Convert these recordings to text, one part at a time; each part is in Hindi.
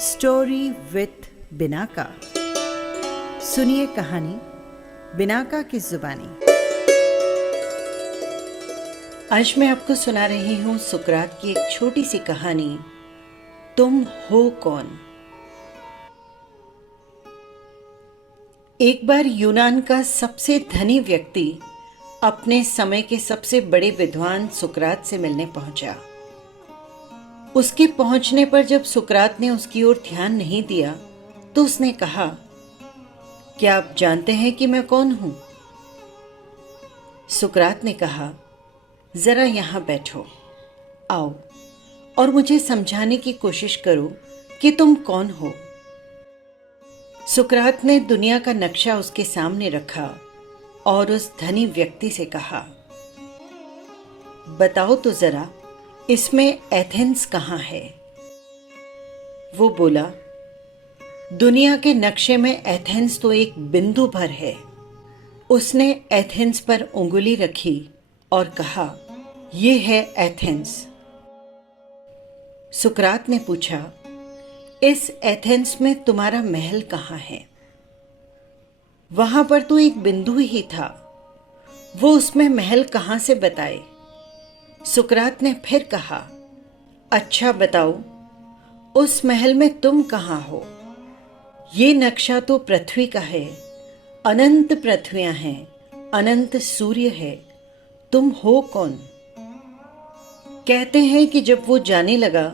Story with Binaca. सुनिए कहानी बिनाका की जुबानी। आज मैं आपको सुना रही हूँ सुकरात की एक छोटी सी कहानी, तुम हो कौन। एक बार यूनान का सबसे धनी व्यक्ति अपने समय के सबसे बड़े विद्वान सुकरात से मिलने पहुंचा। उसके पहुंचने पर जब सुकरात ने उसकी ओर ध्यान नहीं दिया तो उसने कहा, क्या आप जानते हैं कि मैं कौन हूं? सुकरात ने कहा, जरा यहां बैठो, आओ और मुझे समझाने की कोशिश करो कि तुम कौन हो। सुकरात ने दुनिया का नक्शा उसके सामने रखा और उस धनी व्यक्ति से कहा, बताओ तो जरा, इसमें एथेंस कहाँ है? वो बोला, दुनिया के नक्शे में एथेंस तो एक बिंदु भर है। उसने एथेंस पर उंगली रखी और कहा, ये है एथेंस। सुकरात ने पूछा, इस एथेंस में तुम्हारा महल कहाँ है? वहां पर तो एक बिंदु ही था, वो उसमें महल कहाँ से बताए? सुकरात ने फिर कहा, अच्छा बताओ, उस महल में तुम कहाँ हो? ये नक्शा तो पृथ्वी का है, अनंत पृथ्वियां हैं, अनंत सूर्य है, तुम हो कौन? कहते हैं कि जब वो जाने लगा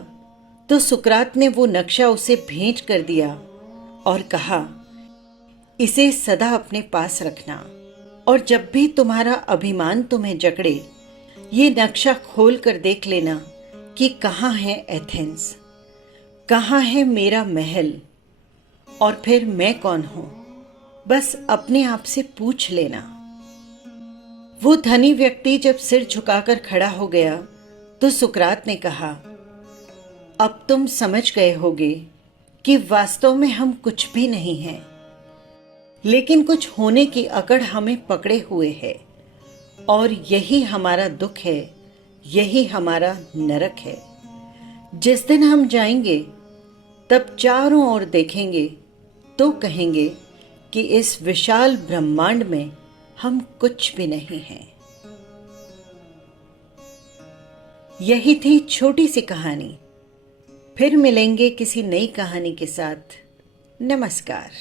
तो सुकरात ने वो नक्शा उसे भेंट कर दिया और कहा, इसे सदा अपने पास रखना, और जब भी तुम्हारा अभिमान तुम्हें जकड़े, ये नक्शा खोल कर देख लेना कि कहाँ है एथेंस, कहाँ है मेरा महल, और फिर मैं कौन हूं, बस अपने आप से पूछ लेना। वो धनी व्यक्ति जब सिर झुकाकर खड़ा हो गया तो सुकरात ने कहा, अब तुम समझ गए होगे कि वास्तव में हम कुछ भी नहीं हैं, लेकिन कुछ होने की अकड़ हमें पकड़े हुए है, और यही हमारा दुख है, यही हमारा नरक है। जिस दिन हम जाएंगे तब चारों ओर देखेंगे तो कहेंगे कि इस विशाल ब्रह्मांड में हम कुछ भी नहीं हैं। यही थी छोटी सी कहानी। फिर मिलेंगे किसी नई कहानी के साथ। नमस्कार।